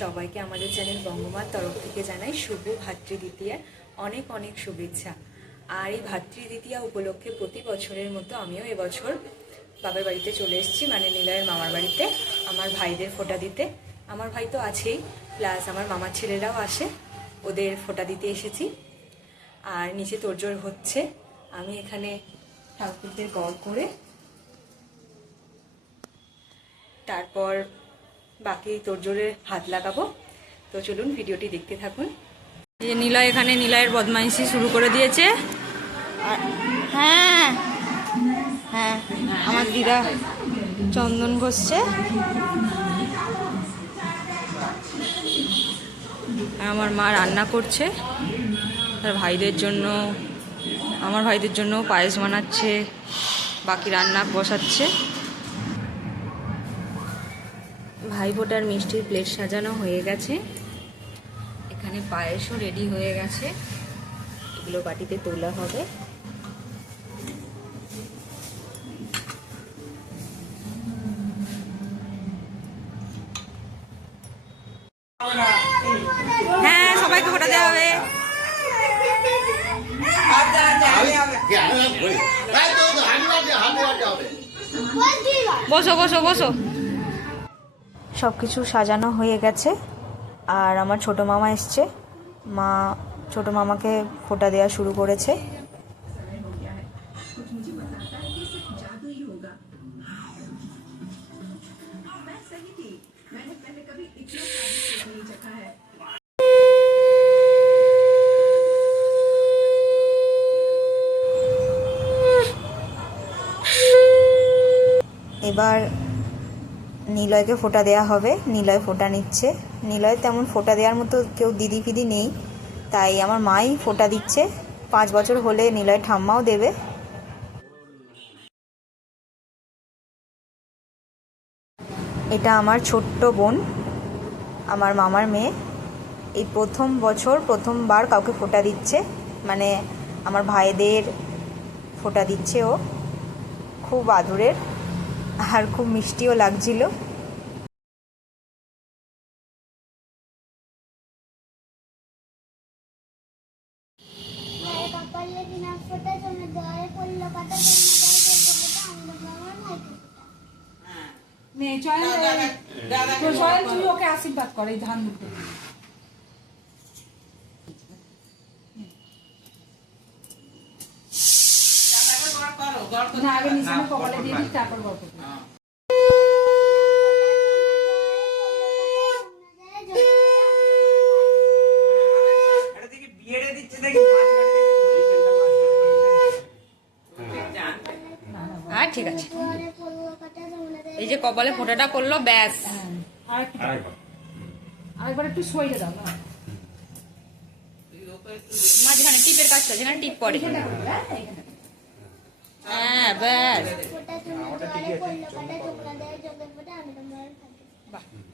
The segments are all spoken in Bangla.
সবাইকে আমাদের চ্যানেল বঙ্গমার তরফ থেকে জানাই শুভ ভাতৃদ্বিতীয়ার অনেক অনেক শুভেচ্ছা। আর এই ভাতৃদ্বিতীয়া উপলক্ষে প্রতি বছরের মতো আমিও এবছর বাবার বাড়িতে চলে এসেছি মানে নিলয়ের মামার বাড়িতে, আমার ভাইদের ফোঁটা দিতে। আমার ভাই তো আছেই প্লাস আমার মামার ছেলেরাও আসে, ওদের ফোঁটা দিতে এসেছি। আর নিচে তোড়জোড় হচ্ছে, আমি এখানে ঠাকুরদের গড় করে, তারপর বাকি তোড়জোড়ে হাত লাগাবো। তো চলুন ভিডিওটি দেখতে থাকুন। যে নিলয় এখানে নিলয়ের বদমাইশি শুরু করে দিয়েছে। হ্যাঁ হ্যাঁ আমার দিদা চন্দন ঘষছে আর আমার মা রান্না করছে। তার ভাইদের জন্য, আমার ভাইদের জন্য পায়েস বানাচ্ছে, বাকি রান্না বসাচ্ছে। ভাই ফোটার মিষ্টির প্লেট সাজানো হয়ে গেছে। এখানে পায়েসও রেডি হয়ে গেছে। এগুলো বাটিতে তোলা হবে। হ্যাঁ সবাইকে ফোটা দেওয়া হবে। বসো বসো বসো। সব কিছু সাজানো হয়ে গেছে। আর আমার ছোট মামা এসছে। মা, ছোট মামাকে ফোঁটা দেওয়া শুরু করেছে। এবার নিলয়কে ফোঁটা দেওয়া হবে। নিলয় ফোঁটা নিচ্ছে। নিলয় তেমন ফোঁটা দেওয়ার মতো কেউ দিদি ফিদি নেই। তাই আমার মাই ফোঁটা দিচ্ছে। পাঁচ বছর হলে নিলয় ঠাম্মাও দেবে। এটা আমার ছোট্ট বোন। আমার মামার মেয়ে। এই প্রথম বছর, প্রথমবার কাউকে ফোঁটা দিচ্ছে। মানে আমার ভাইদের ফোঁটা দিচ্ছে ও। খুব আদরের আর খুব মিষ্টিও লাগছিল। কিনা ফোটা জমে পড়ল মেয়ে তো তুই ওকে আশীর্বাদ কর এই ধান দুটো। আগে নিচে কপালে দিয়ে দিই তারপর গল্প করি। আর ঠিক আছে। এই যে কপালে ফোঁটাটা করল ব্যাস। আরেকবার একটু সইলে দাও না মাঝখানে টিপের কাজটা যেখানে টিপ পড়ে। হ্যাঁ, হ্যাঁ ব্যাস।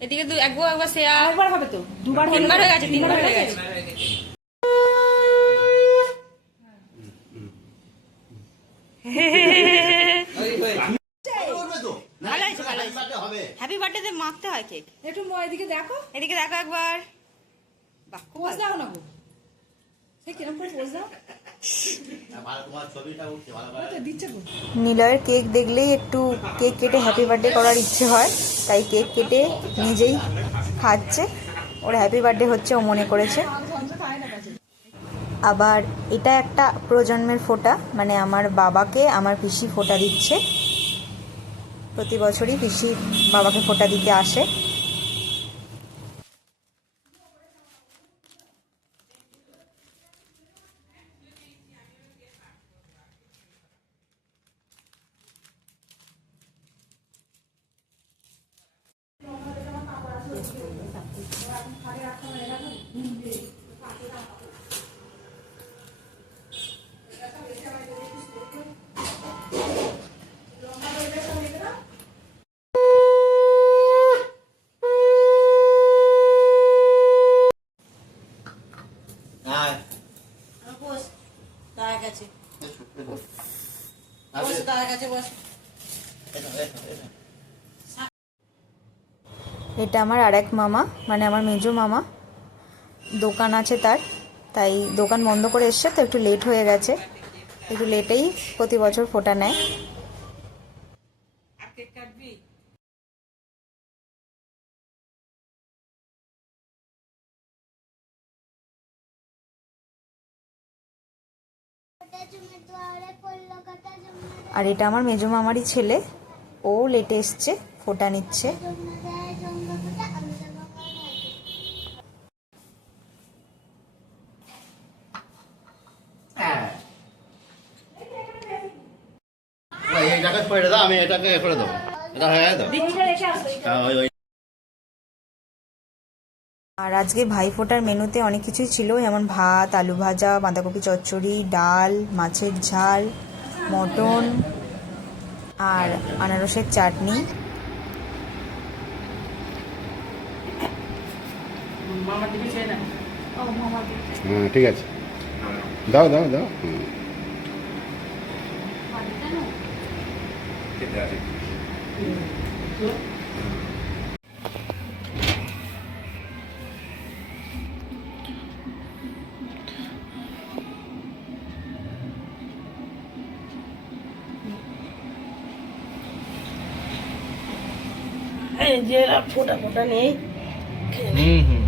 এদিকে দু একবার একবার শেয়ার। আরেকবার হবে তো। দুবার তিনবার হয়ে গেছে তিনবার হয়ে গেছে ভালো হয়েছে ভালো হয়েছে হ্যাপি মাখতে হয় কেক। একটু ম- এদিকে দেখো। এদিকে দেখো একবার। বাহ পোজ দাও না নিলয়ের কেক দেখলেই একটু কেক কেটে হ্যাপি বার্থডে করার ইচ্ছে হয় তাই কেক কেটে নিজেই খাচ্ছে। ওর হ্যাপি বার্থডে হচ্ছে ও মনে করেছে। আবার এটা একটা প্রজন্মের ফোঁটা মানে আমার বাবাকে আমার পিসি ফোঁটা দিচ্ছে। প্রতি বছরই পিসি বাবাকে ফোটা দিতে আসে এটা আমার আর এক মামা মানে আমার মেজো মামা। দোকান আছে তার, তাই দোকান বন্ধ করে এসছে, তো একটু লেট হয়ে গেছে। একটু লেটেই প্রতি বছর ফোটা নেয়। আর এটা আমার মেজো মামারই ছেলে, ও লেটে এসছে। ফোটা নিচ্ছে। আমি এটাকে করে দেবো। এটা হয়ে হ্যাঁ আর আজকে ভাইফোঁটার মেনুতে অনেক কিছুই ছিল যেমন ভাত আলু ভাজা বাঁধাকপি চচ্চড়ি ডাল মাছের ঝাল মটন আর আনারসের চাটনি। হ্যাঁ ঠিক আছে। দাও দাও দাও। হুম। এই যে ফোটা ফোটা নেই। আর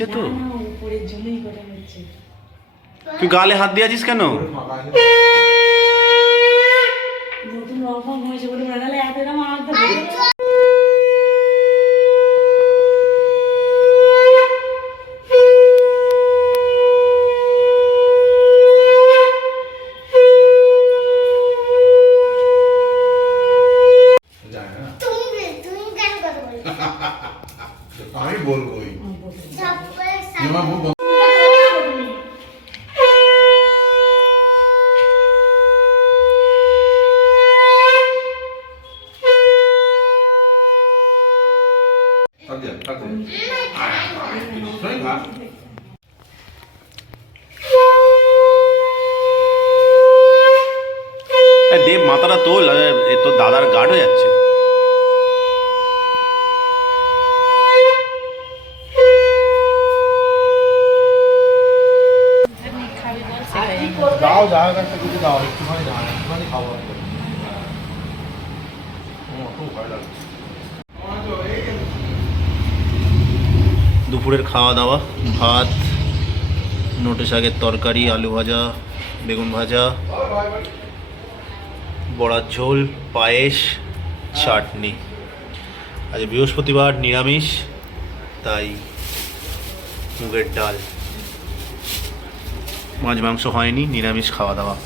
হচ্ছে তো। তুই গালে হাত দিয়ে আছিস কেন? নতুন রং হয়েছে বলে মনে হলো এত এরকম আমার তো দেখে তুমি তুমি কেন কথা বলছো আমি বলবোই ঝপ করে সামনে এই দেব মাথাটা তোল আরে, এ তোর দাদার গার্ড হয়ে যাচ্ছে। দাও যা একটা কিছু দাও একটুখানি দাও একটুখানি খাব খুব ভালো লাগছে। দুপুরের খাওয়া দাওয়া ভাত নোটে শাকের তরকারি আলু ভাজা বেগুন ভাজা বড়ার ঝোল, পায়েস, চাটনি। আজ বৃহস্পতিবার নিরামিষ, তাই মুগের ডাল। মাছ, মাংস হয়নি, নিরামিষ খাওয়া দাওয়া।